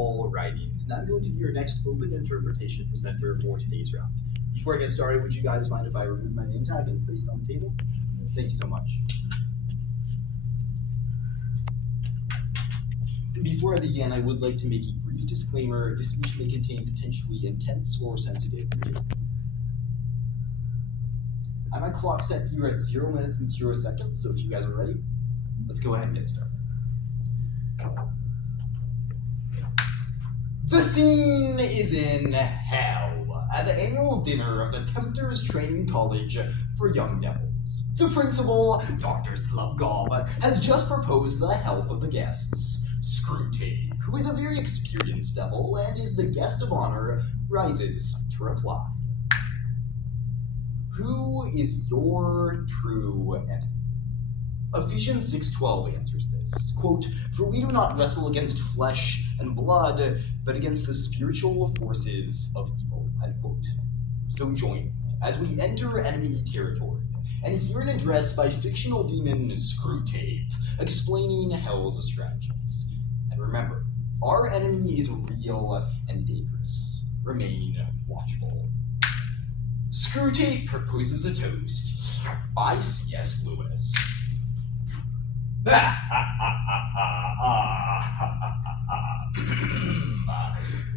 all writings, and I'm going to be your next open interpretation presenter for today's round. Before I get started, would you guys mind if I remove my name tag and place it on the table? Thank you so much. Before I begin, I would like to make a brief disclaimer. This speech may contain potentially intense or sensitive material. I have my clock set here at 0 minutes and 0 seconds, so if you guys are ready, let's go ahead and get started. The scene is in hell, at the annual dinner of the Tempters Training College for Young Devils. The principal, Dr. Slubgob, has just proposed the health of the guests. Screwtape, who is a very experienced devil and is the guest of honor, rises to reply. Who is your true enemy? Ephesians 6:12 answers this, quote, "For we do not wrestle against flesh and blood, but against the spiritual forces of evil," end quote. So join me as we enter enemy territory and hear an address by fictional demon Screwtape explaining hell's strategies. And remember, our enemy is real and dangerous. Remain watchful. Screwtape proposes a toast by C.S. Lewis.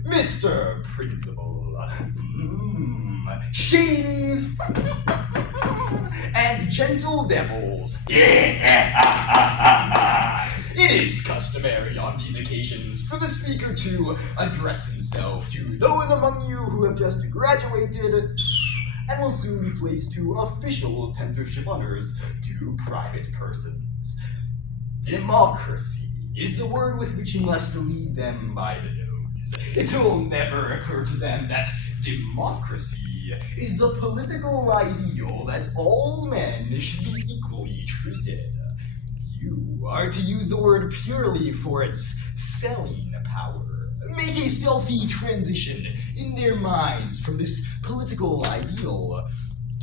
Mr. Principal, shadies and gentle devils. It is customary on these occasions for the speaker to address himself to those among you who have just graduated and will soon be placed to official tendership on earth to private persons. Democracy is the word with which he must lead them by the nose. It will never occur to them that democracy is the political ideal that all men should be equally treated. You are to use the word purely for its selling power. Make a stealthy transition in their minds from this political ideal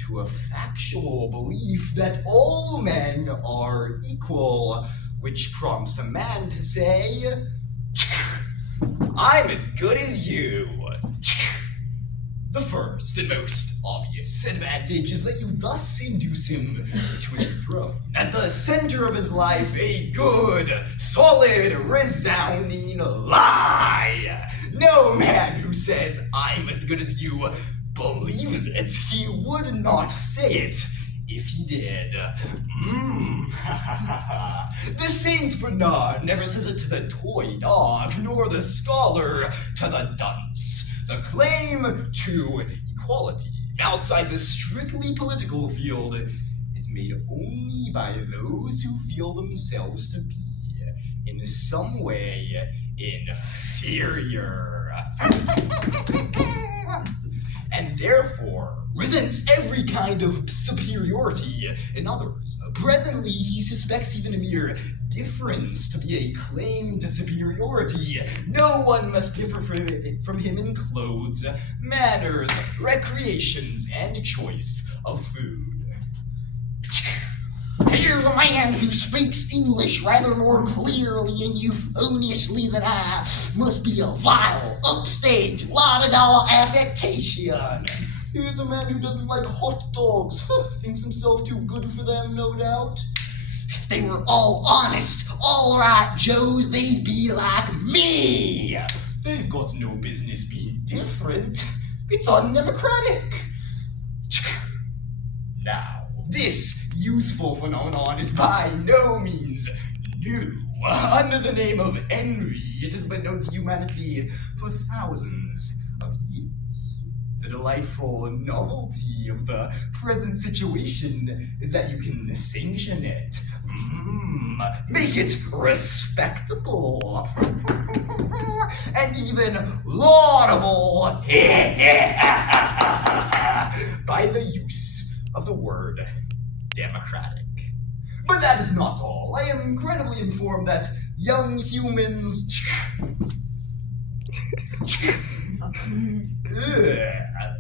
to a factual belief that all men are equal, which prompts a man to say, "I'm as good as you." The first and most obvious advantage is that you thus induce him to enthrone at the center of his life a good, solid, resounding lie. No man who says, "I'm as good as you," believes it. He would not say it if he did. The Saint Bernard never says it to the toy dog, nor the scholar to the dunce. The claim to equality outside the strictly political field is made only by those who feel themselves to be, in some way, inferior. And therefore resents every kind of superiority in others. Presently, he suspects even a mere difference to be a claim to superiority. No one must differ from him in clothes, manners, recreations, and choice of food. Here's a man who speaks English rather more clearly and euphoniously than I. Must be a vile, upstage, la-da-da affectation. Here's a man who doesn't like hot dogs. Thinks himself too good for them, no doubt. If they were all honest, all right Joes, they'd be like me. They've got no business being different. It's undemocratic. Now, this useful phenomenon is by no means new. Under the name of envy, it has been known to humanity for thousands of years. The delightful novelty of the present situation is that you can sanction it, make it respectable, and even laudable by the use of the word democratic. But that is not all. I am incredibly informed that young humans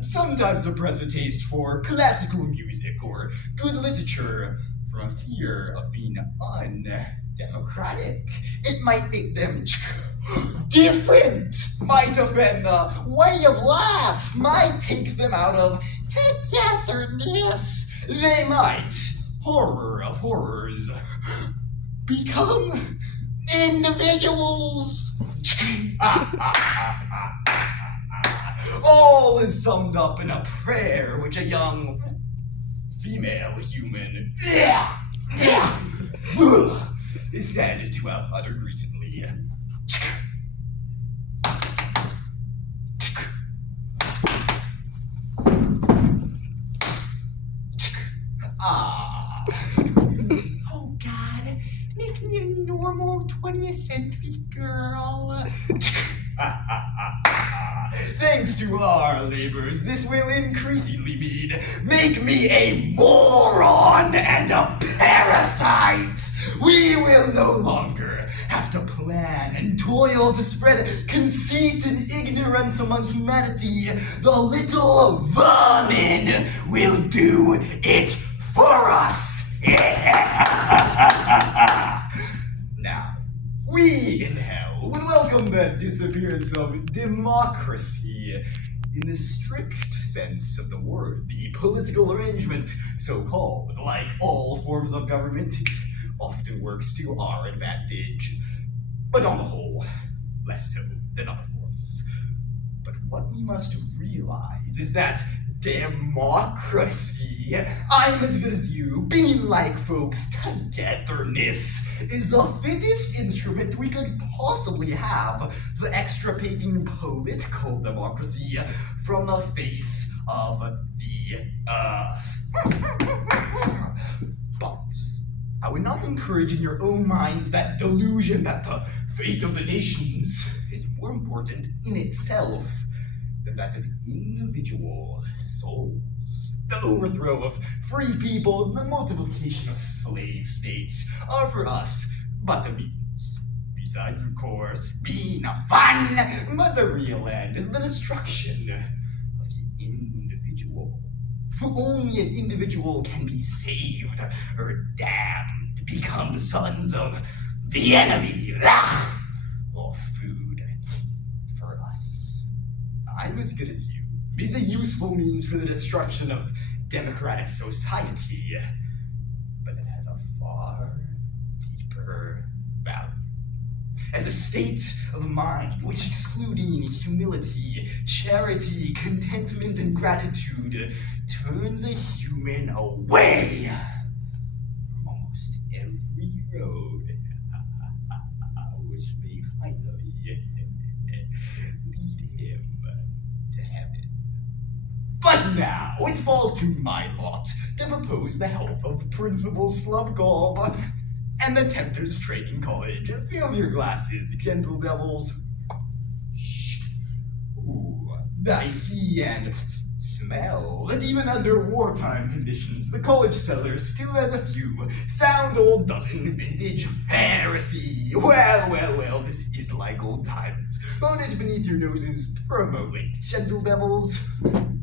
sometimes suppress a taste for classical music or good literature from a fear of being undemocratic. It might make them different, might offend the way of life, might take them out of togetherness. They might, horror of horrors, become individuals. All is summed up in a prayer which a young female human is said to have uttered recently. Oh God, make me a normal 20th century girl. Thanks to our labors, this will increasingly make me a moron and a parasite. We will no longer have to plan and toil to spread conceit and ignorance among humanity. The little vermin will do it for us. Now, we in hell will welcome the disappearance of democracy in the strict sense of the word. The political arrangement, so-called, like all forms of government, it often works to our advantage. But on the whole, less so than other forms. But what we must realize is that democracy, I'm as good as you, being like folks, togetherness, is the fittest instrument we could possibly have for extirpating political democracy from the face of the earth. But I would not encourage in your own minds that delusion that the fate of the nations is more important in itself than that of individual souls. The overthrow of free peoples and the multiplication of slave states are for us but a means. Besides, of course, being fun, but the real end is the destruction of the individual. For only an individual can be saved or damned, become sons of the enemy, or food for us. I'm as good as you. It is a useful means for the destruction of democratic society, but it has a far deeper value. As a state of mind which, excluding humility, charity, contentment, and gratitude, turns a human away from almost every road which may finally lead him to heaven. But now it falls to my lot to propose the health of Principal Slumgob and the Tempter's Training College. Fill your glasses, gentle devils. Ooh, I see and smell that even under wartime conditions, the college cellar still has a few sound old dozen vintage Pharisee. Well, this is like old times. Hold it beneath your noses for a moment, gentle devils. Ooh,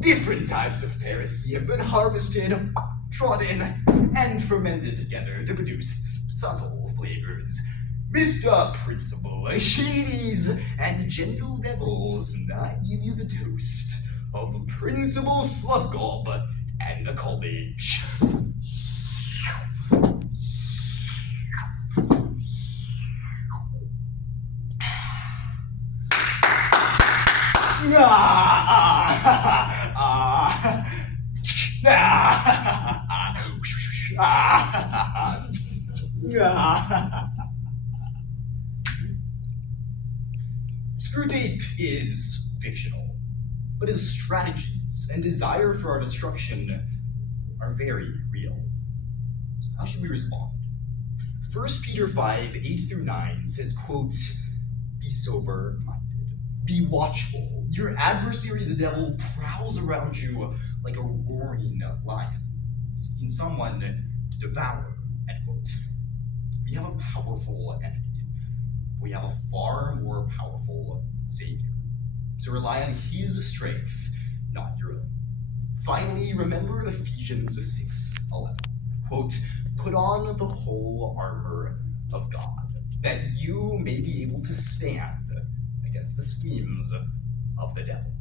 different types of Pharisee have been harvested, trodden, and fermented together to produce subtle flavors. Mr. Principal, shadies and gentle devils, I give you the toast of Principal Slumgob and the college. Screwtape is fictional, but his strategies and desire for our destruction are very real. So how should we respond? 1 Peter 5:8-9 says, quote, "Be sober-minded, be watchful. Your adversary, the devil, prowls around you like a roaring lion, seeking someone to devour," end quote. We have a powerful enemy. We have a far more powerful Savior. So rely on his strength, not your own. Finally, remember Ephesians 6:11. Quote, put on the whole armor of God, that you may be able to stand against the schemes of the devil.